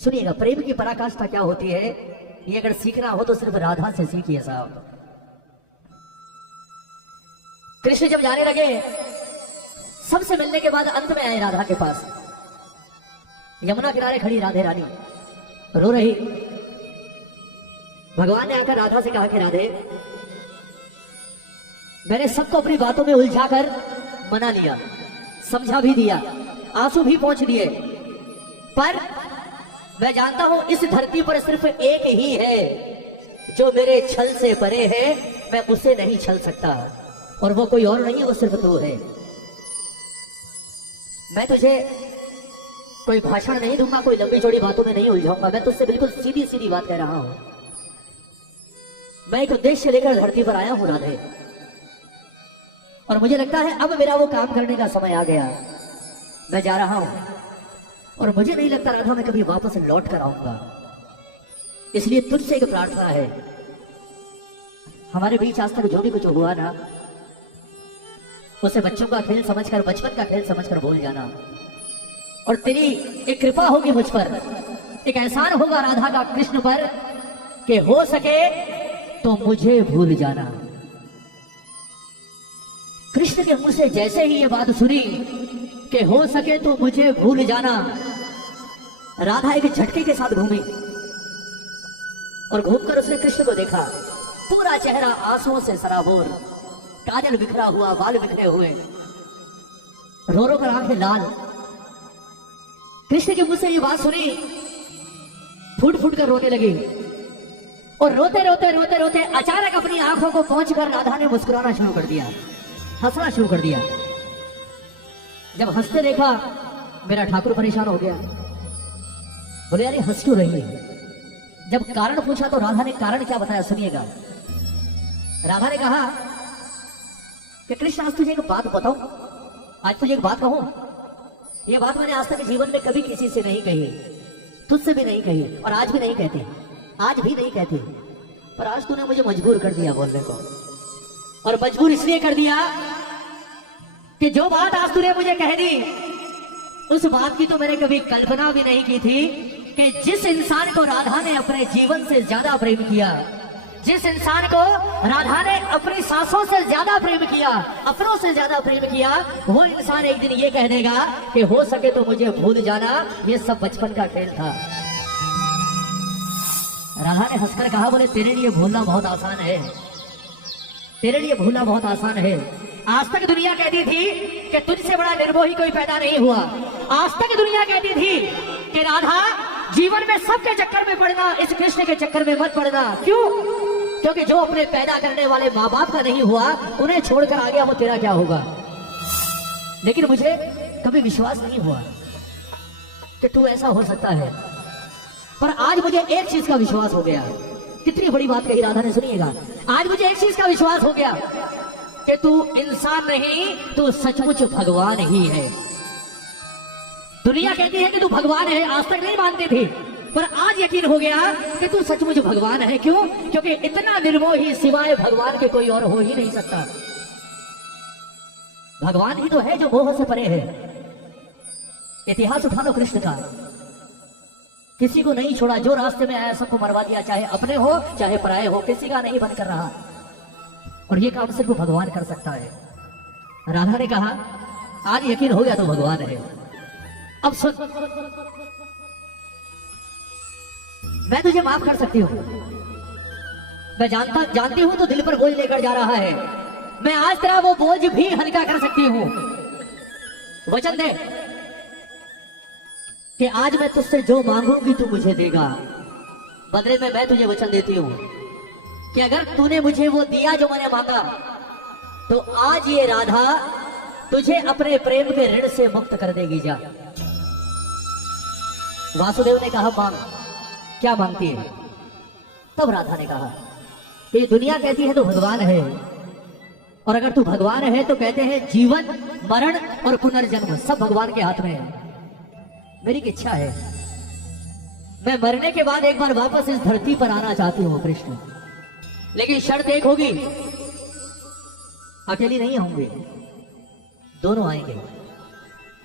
सुनिएगा, प्रेम की पराकाष्ठा क्या होती है, ये अगर सीखना हो तो सिर्फ राधा से सीखिए साहब। कृष्ण जब जाने लगे, सबसे मिलने के बाद अंत में आए राधा के पास। यमुना किनारे खड़ी राधे रानी रो रही। भगवान ने आकर राधा से कहा कि राधे, मैंने सबको अपनी बातों में उलझाकर मना लिया, समझा भी दिया, आंसू भी पहुंच दिए, पर मैं जानता हूं इस धरती पर सिर्फ एक ही है जो मेरे छल से परे है, मैं उसे नहीं छल सकता, और वो कोई और नहीं, वो सिर्फ तू है। मैं तुझे कोई भाषण नहीं दूंगा, कोई लंबी चौड़ी बातों में नहीं उलझाऊंगा, मैं तुझसे बिल्कुल सीधी सीधी बात कह रहा हूं। मैं एक उद्देश्य लेकर धरती पर आया हूं राधे, और मुझे लगता है अब मेरा वो काम करने का समय आ गया। मैं जा रहा हूं और मुझे नहीं लगता राधा मैं कभी वापस लौट कर आऊंगा, इसलिए तुझसे एक प्रार्थना है, हमारे बीच आज तक जो भी कुछ हुआ ना, उसे बच्चों का खेल समझकर, बचपन का खेल समझकर भूल जाना, और तेरी एक कृपा होगी मुझ पर, एक एहसान होगा राधा का कृष्ण पर कि हो सके तो मुझे भूल जाना। कृष्ण के मुंह से जैसे ही ये बात सुनी कि हो सके तो मुझे भूल जाना, राधा एक झटके के साथ घूमी और घूमकर उसने कृष्ण को देखा। पूरा चेहरा आंसुओं से सराबोर, काजल बिखरा हुआ, बाल बिखरे हुए, रो रो कर आंखें लाल। कृष्ण के मुंह से ये बात सुनी, फूट फूट कर रोने लगी, और रोते रोते रोते रोते अचानक अपनी आंखों को पहुंचकर राधा ने मुस्कुराना शुरू कर दिया, हंसना शुरू कर दिया। जब हंसते देखा मेरा ठाकुर परेशान हो गया, बोले यार हंस क्यों रही है। जब कारण पूछा तो राधा ने कारण क्या बताया, सुनिएगा। राधा ने कहा कि कृष्ण आज तुझे एक बात बताऊं, आज तुझे एक बात कहूं, यह बात मैंने आज तक जीवन में कभी किसी से नहीं कही, तुझसे भी नहीं कही, और आज भी नहीं कहते, आज भी नहीं कहते, पर आज तूने मुझे मजबूर कर दिया बोलने को। और मजबूर इसलिए कर दिया कि जो बात आज तूने मुझे कह दी, उस बात की तो मैंने कभी कल्पना भी नहीं की थी कि जिस इंसान को राधा ने अपने जीवन से ज्यादा प्रेम किया, जिस इंसान को राधा ने अपनी सांसों से ज्यादा प्रेम किया, अपनों से ज्यादा प्रेम किया, वो इंसान एक दिन ये कह देगा कि हो सके तो मुझे भूल जाना, ये सब बचपन का खेल था। राधा ने हंसकर कहा, बोले तेरे लिए भूलना बहुत आसान है, तेरे लिए भूलना बहुत आसान है। आज तक दुनिया कहती थी कि तुझसे बड़ा निर्मोही कोई पैदा नहीं हुआ, आज तक दुनिया कहती थी कि राधा जीवन में सबके चक्कर में पड़ना, इस कृष्ण के चक्कर में मत पड़ना। क्यों? क्योंकि जो अपने पैदा करने वाले माँ बाप का नहीं हुआ, उन्हें छोड़कर आ गया, वो तेरा क्या होगा। लेकिन मुझे कभी विश्वास नहीं हुआ कि तू ऐसा हो सकता है, पर आज मुझे एक चीज का विश्वास हो गया। कितनी बड़ी बात कही राधा ने, सुनिएगा। आज मुझे एक चीज का विश्वास हो गया कि तू इंसान नहीं, तू सचमुच भगवान ही है। दुनिया कहती है कि तू भगवान है, आज तक नहीं मानते थे, पर आज यकीन हो गया कि तू सचमुच भगवान है। क्यों? क्योंकि इतना निर्मोही सिवाय भगवान के कोई और हो ही नहीं सकता। भगवान ही तो है जो मोह से परे है। इतिहास उठा लो कृष्ण का, किसी को नहीं छोड़ा, जो रास्ते में आया सबको मरवा दिया, चाहे अपने हो चाहे पराये हो, किसी का नहीं बनकर रहा, और ये काम सिर्फ भगवान कर सकता है। राधा ने कहा आज यकीन हो गया तो भगवान है। अब सुन, मैं तुझे माफ कर सकती हूं, मैं जानती हूं तो दिल पर बोझ लेकर जा रहा है, मैं आज तेरा वो बोझ भी हल्का कर सकती हूं। वचन दे कि आज मैं तुझसे जो मांगूंगी तू मुझे देगा। बदले में मैं तुझे वचन देती हूं कि अगर तूने मुझे वो दिया जो मैंने मांगा, तो आज ये राधा तुझे अपने प्रेम के ऋण से मुक्त कर देगी। जा। वासुदेव ने कहा मांग, क्या मांगती है? तब राधा ने कहा ये दुनिया कहती है तो भगवान है, और अगर तू भगवान है तो कहते हैं जीवन मरण और पुनर्जन्म सब भगवान के हाथ में है। मेरी इच्छा है मैं मरने के बाद एक बार वापस इस धरती पर आना चाहती हूँ कृष्ण, लेकिन शर्त एक होगी, अकेली नहीं आऊंगी, दोनों आएंगे।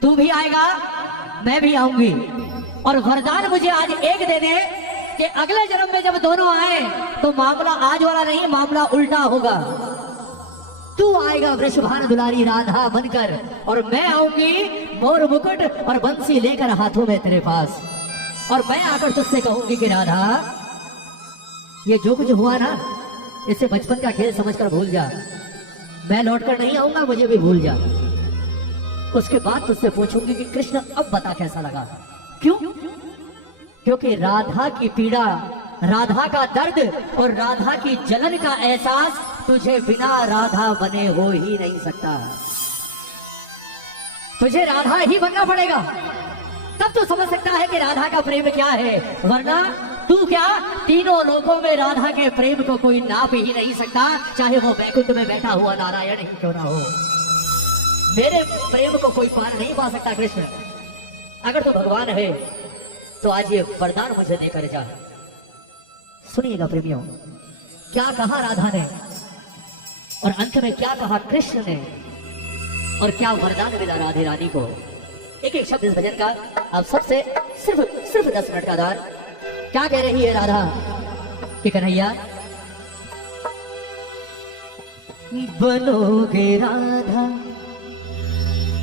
तू भी आएगा, मैं भी आऊंगी, और वरदान मुझे आज एक दे दे कि अगले जन्म में जब दोनों आए तो मामला आज वाला नहीं, मामला उल्टा होगा। तू आएगा वृषभान दुलारी राधा बनकर और मैं आऊंगी मोर मुकुट और बंसी लेकर हाथों में तेरे पास, और मैं आकर तुझसे कहूंगी कि राधा ये जो कुछ हुआ ना इसे बचपन का खेल समझकर भूल जा, मैं लौटकर नहीं आऊंगा, मुझे भी भूल जा। उसके बाद तुझसे पूछूंगी कि कृष्ण अब बता कैसा लगा। क्यों? क्योंकि राधा की पीड़ा, राधा का दर्द और राधा की जलन का एहसास तुझे बिना राधा बने हो ही नहीं सकता। तुझे राधा ही बनना पड़ेगा, तब तो समझ सकता है कि राधा का प्रेम क्या है, वरना तू क्या तीनों लोकों में राधा के प्रेम को कोई नाप ही नहीं सकता, चाहे वो वैकुंठ में बैठा हुआ नारायण ही क्यों ना हो। मेरे प्रेम को कोई पार नहीं पा सकता कृष्ण। अगर तू भगवान है तो आज ये वरदान मुझे देकर जा। सुनिएगा प्रेमियों, क्या कहा राधा ने और अंत में क्या कहा कृष्ण ने, और क्या वरदान मिला राधे रानी को। एक एक शब्द इस भजन का आप सबसे सिर्फ 10 मिनट का दान। क्या कह रही है राधा कि कन्हैया बनोगे राधा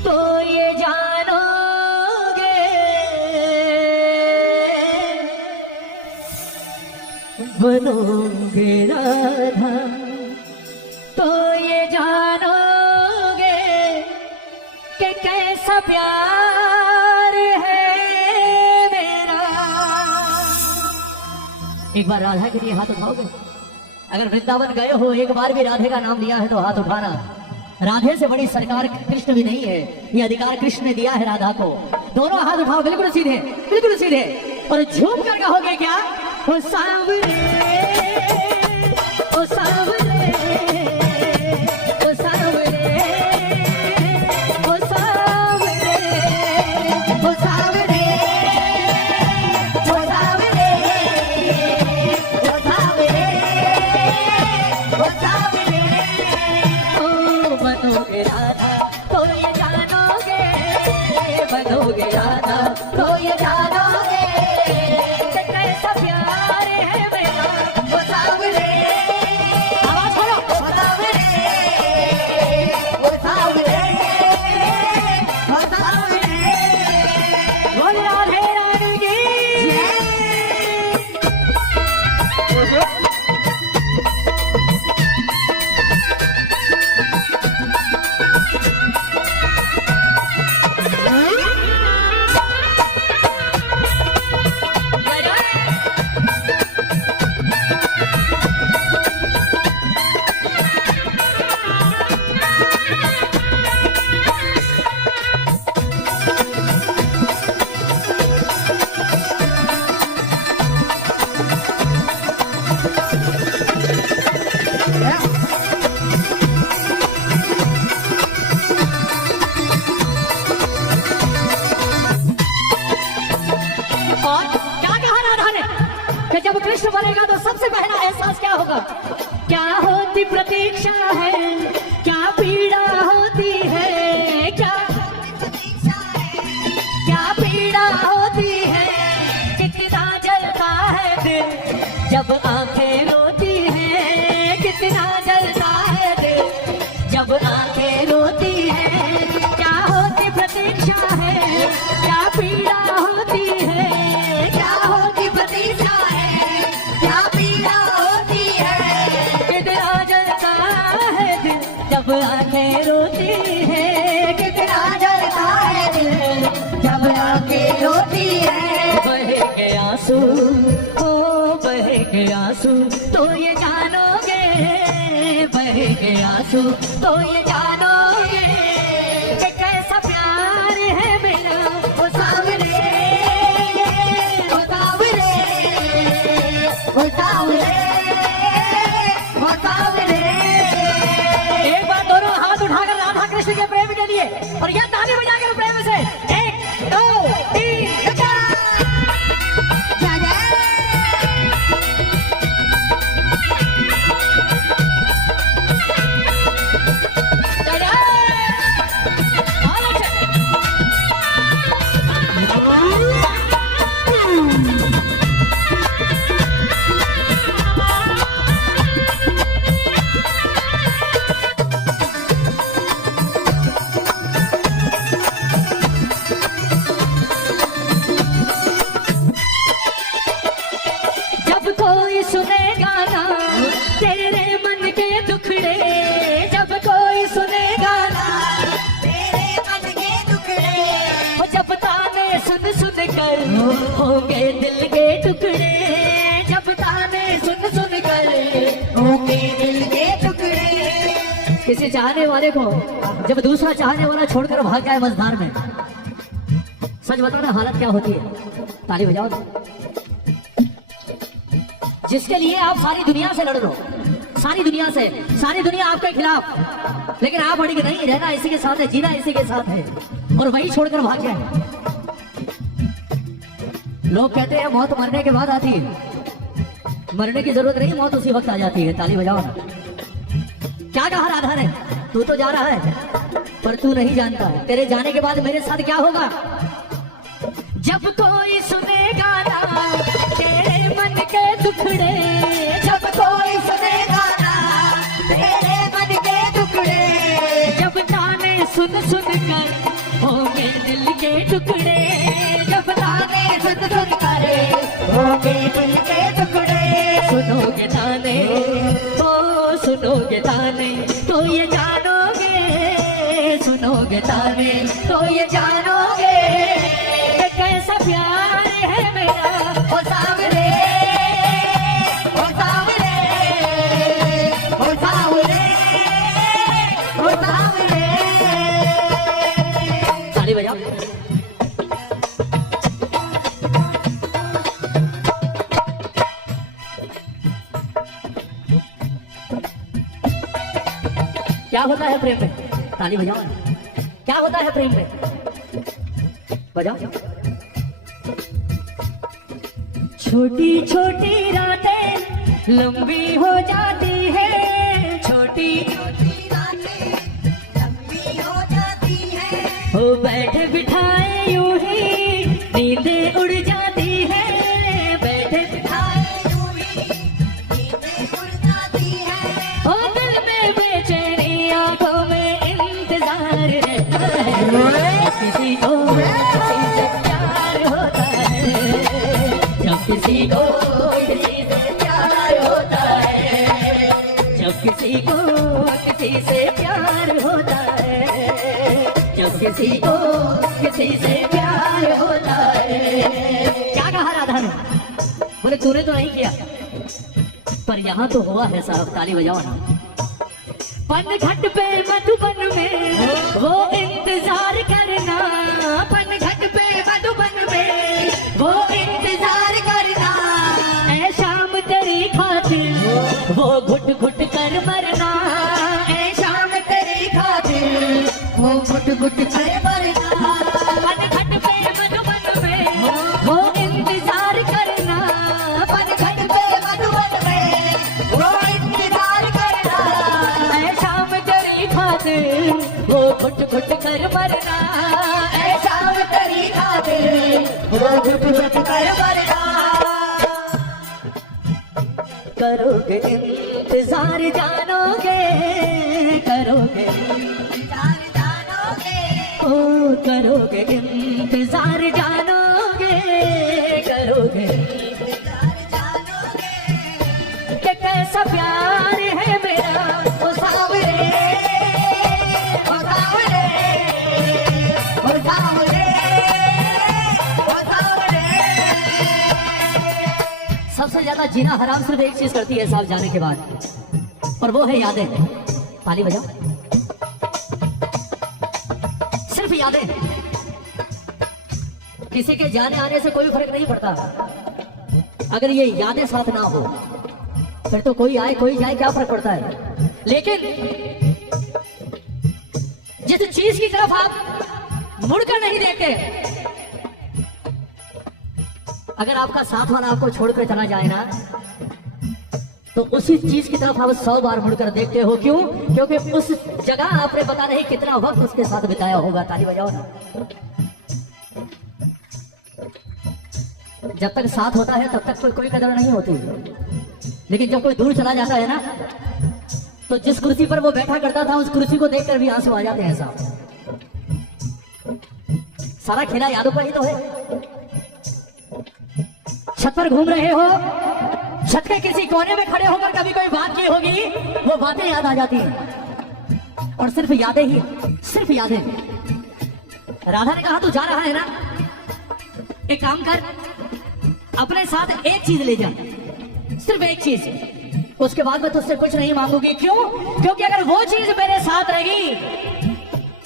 तो ये जानोगे, बनोगे राधा तो ये जानोगे कि कैसा प्यार है मेरा। एक बार राधा के लिए हाथ उठाओगे? अगर वृंदावन गए हो, एक बार भी राधे का नाम लिया है तो हाथ उठाना। राधे से बड़ी सरकार कृष्ण भी नहीं है, ये अधिकार कृष्ण ने दिया है राधा को। दोनों हाथ उठाओ बिल्कुल सीधे, बिल्कुल सीधे, और झूम कर कहोगे क्या? ओ सांवरे, ओ सांवरे, ओ सांवरे, ओ सांवरे, ओ सांवरे, ओ सांवरे, ओ सांवरे, ओ सांवरे। ओ बनोगे राधा तो ये जानोगे, बनोगे राधा तो ये जानोगे कि कैसा प्यार है मेरा। ओ सांवरे, आवाज खोलो, ओ सांवरे, ओ सांवरे, ओ सांवरे। बोल राधे रानी की जब कृष्ण बनेगा तो सबसे पहला एहसास क्या होगा? क्या होती प्रतीक्षा है, क्या पीड़ा होती है, क्या पीड़ा होती है, कितना जलता है दिल जब आंखें रोती है, कितना जलता है दिल जब आंखें रोती है। क्या होती प्रतीक्षा है, क्या पीड़ा होती है, क्या होती प्रतीक्षा है, क्या पीड़ा होती है, कितना जलता है दिल जब आंखें रोती है, कितना जलता है दिल जब आंखें रोती है। बहेंगे आंसू, ओ बहेंगे आंसू तो ये जानोगे, बहेंगे आंसू तो ये जानोगे कि कैसा प्यार है मेरा। ओ सांवरे, ओ सांवरे, ओ सांवरे, ओ सांवरे। एक बार दोनों हाथ उठाकर राधा कृष्ण के प्रेम के लिए और यह ताली बजाकर प्रेम से 1 2 3 4। होंगे दिल के टुकड़े जब ताने सुन सुन कर, होंगे दिल के टुकड़े। किसी चाहने वाले को जब दूसरा चाहने वाला छोड़कर भाग जाए मझधार में, सच बताओ ना हालत क्या होती है। ताली बजाओ। जिसके लिए आप सारी दुनिया से लड़ लो, सारी दुनिया से, सारी दुनिया आपके खिलाफ, लेकिन आप अड़ी नहीं, रहना इसी के साथ है, जीना इसी के साथ है, और वही छोड़कर भाग जाए। लोग कहते हैं मौत मरने के बाद आती है, मरने की जरूरत नहीं, मौत उसी वक्त आ जाती है। ताली बजाओ ना। क्या कहा राधा ने, तू तो जा रहा है पर तू नहीं जानता तेरे जाने के बाद मेरे साथ क्या होगा। जब कोई सुनेगा ना तेरे मन के दुखड़े, जब कोई सुनेगा ना तेरे मन के दुखड़े, जब ताने सुन सुन कर होंगे दिल के टुकड़े, जब ताने सुन सुन कर होंगे दिल के टुकड़े। सुनोगे ताने, ओ सुनोगे ताने तो ये जानोगे, सुनोगे ताने तो ये जानोगे कि कैसा प्यार है मेरा। ओ सावरे, ओ सावरे, ओ सावरे, ओ सावरे। ताली बजाओ। क्या होता है प्रेम में, ताली बजाओ। क्या होता है प्रेम में, बजाओ। छोटी छोटी रातें लंबी हो जाती है, छोटी छोटी रातें लंबी हो जाती है, हो बैठे बिठाए यूं ही नींदें उड़ जाती है, बैठे बिठाए यूं ही नींदें उड़ जाती है। ओ दिल में बेचैनी आंखों में इंतजार रहता है, किसी को किसी से प्यार होता है, जब किसी को किसी से प्यार होता है, जब किसी को किसी से प्यार होता है, जब किसी को किसी से प्यार होता है। क्या कहा राधा ने, बोले तूने तो नहीं किया पर यहाँ तो हुआ है साहब। ताली बजाओ ना। पनघट पे मधुबन में वो इंतजार करना, पनघट पे मधुबन में वो इंतजार करना, ऐ शाम तेरी खातिर वो घुट घुट कर मरना, ऐ शाम तेरी खातिर वो घुट घुट कर मरना। पनघट पे मधुबन में वो इंतजार करना, पनघट पे मधुबन में वो इंतजार करना, ऐ शाम तेरी खातिर वो घुट घुट कर मरना, ऐ शाम तेरी खातिर वो घुट घुट कर मरना। करोगे इंतजार जानोगे, करोगे इंतजार जानोगे, ओ करोगे इंतजार जानोगे, करोगे इंतजार जानोगे कि कैसा प्यार है मेरा। ओ सावरे, ओ सावरे, ओ सावरे, ओ सावरे। सबसे ज्यादा जीना हराम सिर्फ एक चीज करती है साहब जाने के बाद, और वो है यादें। ताली बजाओ। सिर्फ यादें। किसी के जाने आने से कोई फर्क नहीं पड़ता, अगर ये यादें साथ ना हो फिर तो कोई आए कोई जाए क्या फर्क पड़ता है। लेकिन जिस चीज की तरफ आप मुड़कर नहीं देखते, अगर आपका साथ वाला आपको छोड़कर चला जाए ना तो उसी चीज की तरफ आप 100 बार मुड़कर देखते हो। क्यों? क्योंकि उस जगह आपने पता नहीं कितना वक्त उसके साथ बिताया होगा। ताली बजाओ ना। जब तक साथ होता है तब तक कोई कदर नहीं होती, लेकिन जब कोई दूर चला जाता है ना तो जिस कुर्सी पर वो बैठा करता था उस कुर्सी को देखकर भी आंसू आ जाते हैं साहब। सारा खेला यादों पर ही तो है। छत पर घूम रहे हो, छत के किसी कोने में खड़े होकर कभी कोई बात की होगी, वो बातें याद आ जाती हैं और सिर्फ यादें ही, सिर्फ यादें। राधा ने कहा तू जा रहा है ना, एक काम कर, अपने साथ एक चीज ले जा, सिर्फ एक चीज, उसके बाद मैं तुझसे कुछ नहीं मांगूंगी। क्यों? क्योंकि अगर वो चीज मेरे साथ रहेगी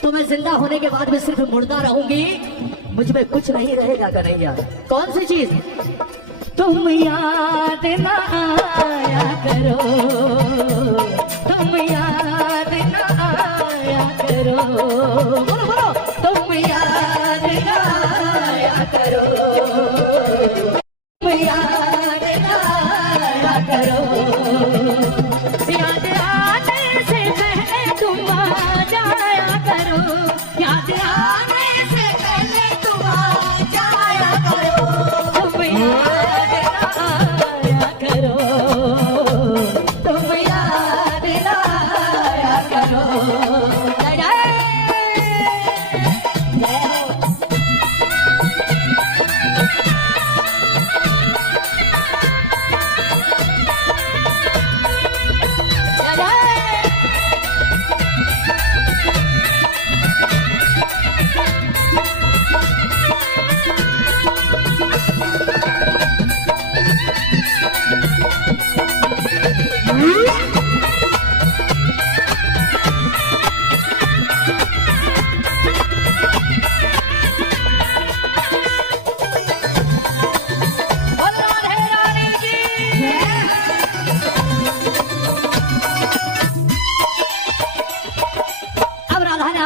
तो मैं जिंदा होने के बाद भी सिर्फ मुर्दा रहूंगी, मुझ में कुछ नहीं रहेगा कन्हैया। कौन सी चीज? तुम याद ना आया करो, तुम याद ना आया करो, बोलो बोलो, तुम याद ना आया करो, तुम याद ना आया करो, याद आने से पहले तुम आ जाया करो, याद आने से पहले तुम आ जाया करो, तुम याद ना आया करो, तुम याद ना आया करो।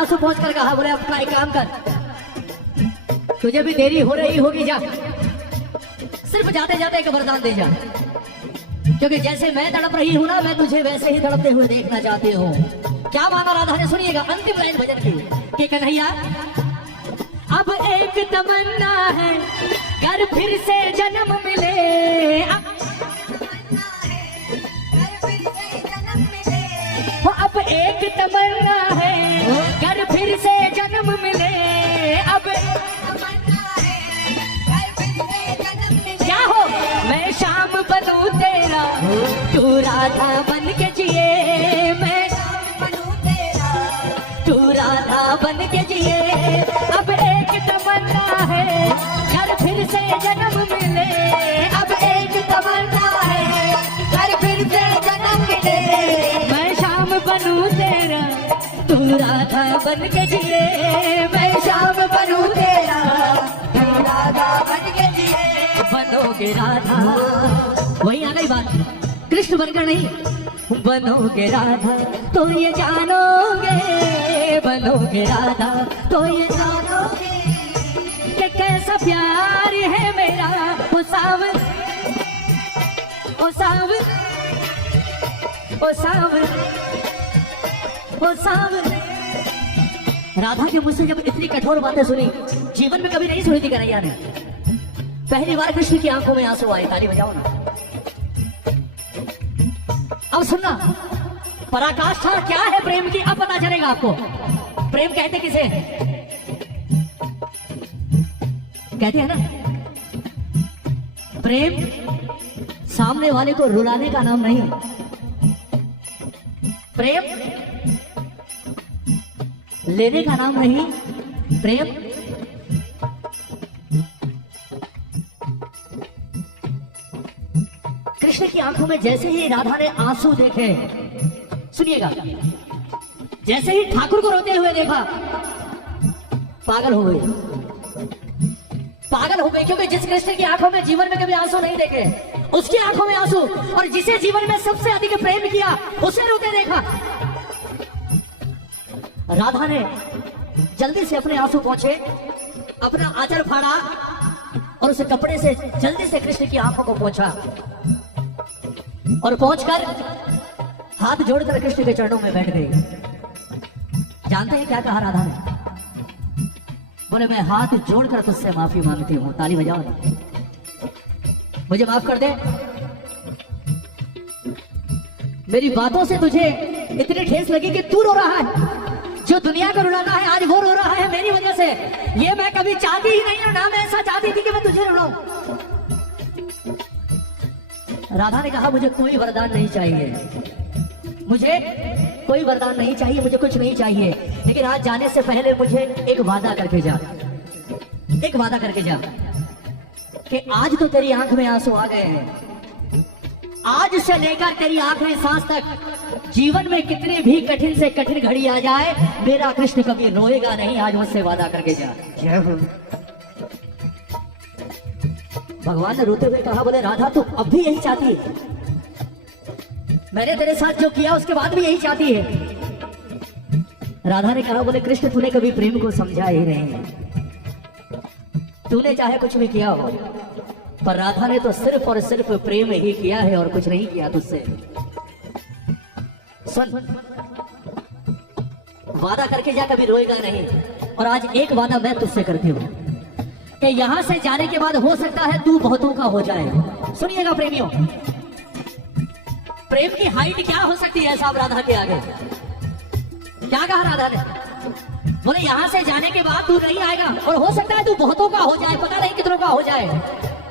जय पहुंच कर कहा, बोले अपना एक काम कर, तुझे भी देरी हो रही होगी, जा सिर्फ जाते जाते एक वरदान दे जा, क्योंकि जैसे मैं तड़प रही हूं ना, मैं तुझे वैसे ही तड़पते हुए देखना चाहती हूँ। क्या माना राधा ने? सुनिएगा अंतिम लाइन भजन की कि कन्हैया अब एक तमन्ना है, कर फिर से जन्म मिले, अब एक तमन्ना है, कर फिर से जन्म मिले, अब क्या हो मैं शाम बनूं तेरा, तू राधा बन के जिए, मैं बनूं तेरा, तू राधा बन के जिए, अब एक तमन्ना है, कर फिर से जन्म मिले, अब एक तमन्ना है, कर फिर से जन्म मिले, मैं शाम बनूं तेरा, तू राधा बन के जिए, मैं शाम बनूं तेरा, तू राधा बन के जिए, बनोगे राधा, वही आ गई बात, कृष्ण बनकर नहीं, बनोगे राधा तो ये जानोगे, बनोगे राधा तो ये जानोगे कि कैसा प्यार है मेरा, ओ सावन, ओ सावन, ओ सावन, ओ सावन। राधा के मुझसे जब इतनी कठोर बातें सुनी, जीवन में कभी नहीं सुनी थी कन्हैया ने, पहली बार कृष्ण की आंखों में आंसू आए। ताली बजाओ ना। अब सुनना, पराकाष्ठा क्या है प्रेम की, अब पता चलेगा आपको। प्रेम कहते किसे? कहते हैं ना, प्रेम सामने वाले को रुलाने का नाम नहीं, प्रेम लेने का नाम नहीं, प्रेम कृष्ण की आंखों में जैसे ही राधा ने आंसू देखे, सुनिएगा, जैसे ही ठाकुर को रोते हुए देखा, पागल हो गई, पागल हो गई, क्योंकि जिस कृष्ण की आंखों में जीवन में कभी आंसू नहीं देखे, उसकी आंखों में आंसू, और जिसे जीवन में सबसे अधिक प्रेम किया उसे रोते देखा। राधा ने जल्दी से अपने आंसू पोंछे, अपना आंचल फाड़ा और उस कपड़े से जल्दी से कृष्ण की आंखों को पोंछा, और पहुंचकर हाथ जोड़कर कृष्ण के चरणों में बैठ गई। जानते हैं क्या कहा राधा ने? बोले मैं हाथ जोड़कर तुझसे माफी मांगती हूँ। ताली बजाओ, मुझे माफ कर दे, मेरी बातों से तुझे इतनी ठेस लगी कि तू रो रहा है, जो दुनिया को रुलाना है आज वो रो रहा है मेरी वजह से। ये मैं कभी चाहती ही नहीं हूं, ना मैं ऐसा चाहती थी कि मैं तुझे रुलाऊं। राधा ने कहा मुझे कोई वरदान नहीं चाहिए, मुझे कोई वरदान नहीं चाहिए, मुझे कुछ नहीं चाहिए, लेकिन आज जाने से पहले मुझे एक वादा करके जा, एक वादा करके जा। कि आज तो तेरी आंख में आंसू आ गए हैं, आज से लेकर तेरी आखिरी सांस तक जीवन में कितनी भी कठिन से कठिन घड़ी आ जाए, मेरा कृष्ण कभी रोएगा नहीं, आज मुझसे वादा करके जा। भगवान ने रोते हुए कहा, बोले राधा तू अब भी यही चाहती है, मैंने तेरे साथ जो किया उसके बाद भी यही चाहती है। राधा ने कहा, बोले कृष्ण तूने कभी प्रेम को समझा ही नहीं, तूने चाहे कुछ भी किया हो, पर राधा ने तो सिर्फ और सिर्फ प्रेम ही किया है और कुछ नहीं किया तुझसे। सुन, वादा करके जा, कभी रोएगा नहीं। और आज एक वादा मैं तुझसे करती हूँ कि यहां से जाने के बाद हो सकता है तू बहुतों का हो जाए। सुनिएगा प्रेमियों, प्रेम की हाइट क्या हो सकती है साहब राधा के आगे? क्या कहा राधा ने? बोले यहां से जाने के बाद तू नहीं आएगा और हो सकता है तू बहुतों का हो जाए, पता नहीं कितनों का हो जाए,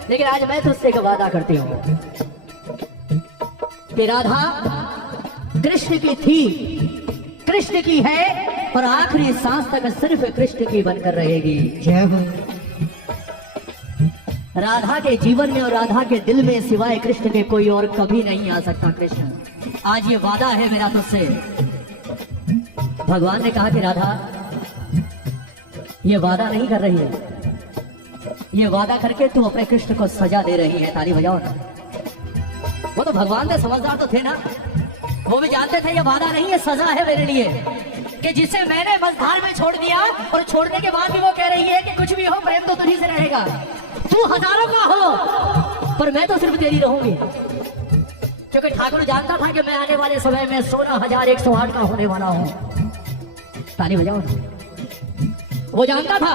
लेकिन आज मैं तुझसे का वादा करती हूँ कि राधा कृष्ण की थी, कृष्ण की है और आखिरी सांस तक सिर्फ कृष्ण की बनकर रहेगी। जय हो। राधा के जीवन में और राधा के दिल में सिवाय कृष्ण के कोई और कभी नहीं आ सकता। कृष्ण, आज ये वादा है मेरा तुझसे। भगवान ने कहा कि राधा ये वादा नहीं कर रही है, ये वादा करके तू अपने कृष्ण को सजा दे रही है। ताली बजाओ ना। वो तो भगवान ने समझदार तो थे ना, वो भी जानते थे ये वादा नहीं है, सजा है मेरे लिए, कि जिसे मैंने मझधार में छोड़ दिया और छोड़ने के बाद भी वो कह रही है कि कुछ भी हो प्रेम तो तुझी से रहेगा, तू हजारों का हो पर मैं तो सिर्फ तेरी रहूंगी। क्योंकि ठाकुर जानता था कि मैं आने वाले समय में 16,108 का होने वाला हूं। ताली बजाओ। वो जानता था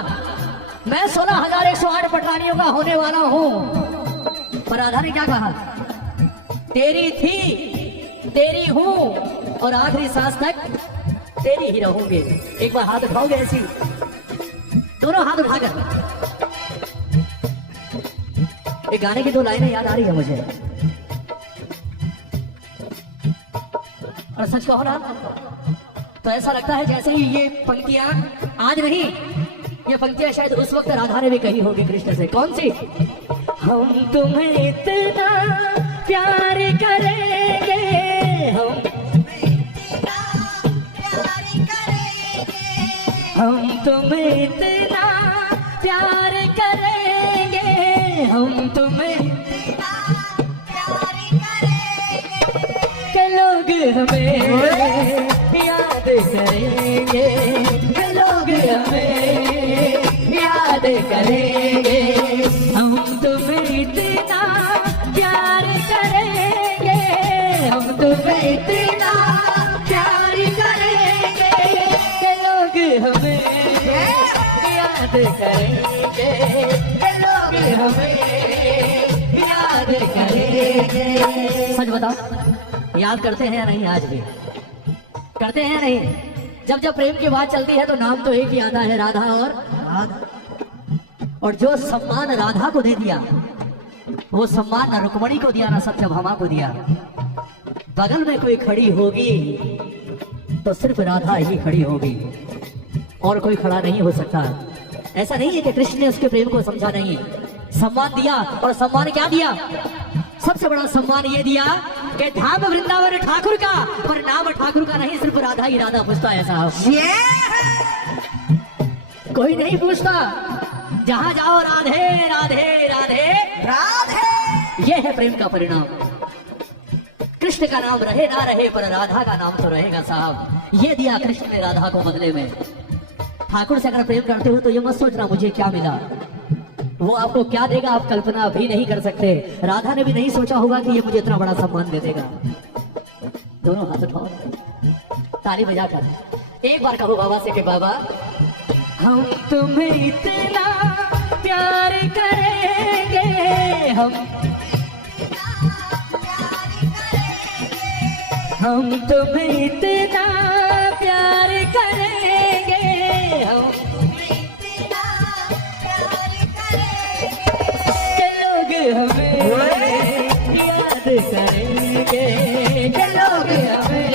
मैं 16,108 पटरानियों का होने वाला हूं, पर राधा ने क्या कहा? तेरी थी, तेरी हूं और आखिरी सांस तक तेरी ही रहूंगे। एक बार हाथ उठाओगे ऐसी, दोनों हाथ उठाकर। एक गाने की 2 लाइनें याद आ रही है मुझे, और सच कहो ना तो ऐसा लगता है जैसे ही ये पंक्तियां आज नहीं, ये पंक्तियां शायद उस वक्त राधा ने भी कही होगी कृष्ण से। कौन सी? हम तुम्हें इतना प्यार करेंगे, हम तुम्हें इतना प्यार करेंगे, हम तुम्हें के लोग हमें याद करेंगे, के लोग हमें याद करेंगे, हम तुम्हें इतना प्यार करेंगे, हम तुम्हें इतना प्यार करेंगे, के लोग हमें याद करेंगे, के लोग हमें याद करेंगे। सच बताओ, याद करते हैं या नहीं? आज भी करते हैं या नहीं? जब जब प्रेम की बात चलती है तो नाम तो एक ही आता है, राधा और राधा। और जो सम्मान राधा को दे दिया वो सम्मान ना रुक्मणी को दिया ना सत्यभामा को दिया। बगल में कोई खड़ी होगी तो सिर्फ राधा ही खड़ी होगी और कोई खड़ा नहीं हो सकता। ऐसा नहीं है कि कृष्ण ने उसके प्रेम को समझा नहीं, सम्मान दिया। और सम्मान क्या दिया? सबसे बड़ा सम्मान ये दिया कि धाम वृंदावन ठाकुर का, पर नाम ठाकुर का नहीं, सिर्फ राधा ही राधा पूछता है साहब। कोई नहीं पूछता। जहां जाओ राधे राधे राधे राधे। ये है प्रेम का परिणाम। कृष्ण का नाम रहे ना रहे पर राधा का नाम तो रहेगा साहब। ये दिया कृष्ण ने राधा को बदले में। ठाकुर से अगर प्रेम करते हो तो ये मत सोचना मुझे क्या मिला, वो आपको क्या देगा आप कल्पना भी नहीं कर सकते। राधा ने भी नहीं सोचा होगा कि ये मुझे इतना बड़ा सम्मान दे देगा। दोनों हाथ उठाओ, ताली बजाकर एक बार कहो बाबा से कि बाबा हम तुम्हें इतना प्यार करेंगे, हम तुम्हें इतना प्यार करेंगे, हम हमें याद करेंगे, के लोग हमें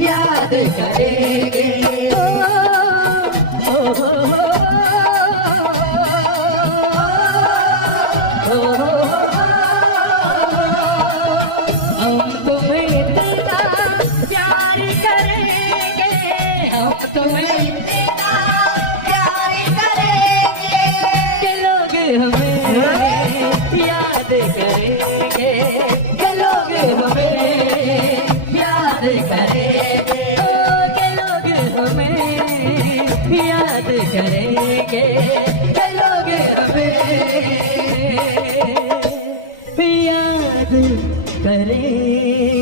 याद करेंगे। याद करेंगे के लोग हमें याद करेंगे, ओ के लोग हमें याद करेंगे, के लोग हमें याद करेंगे।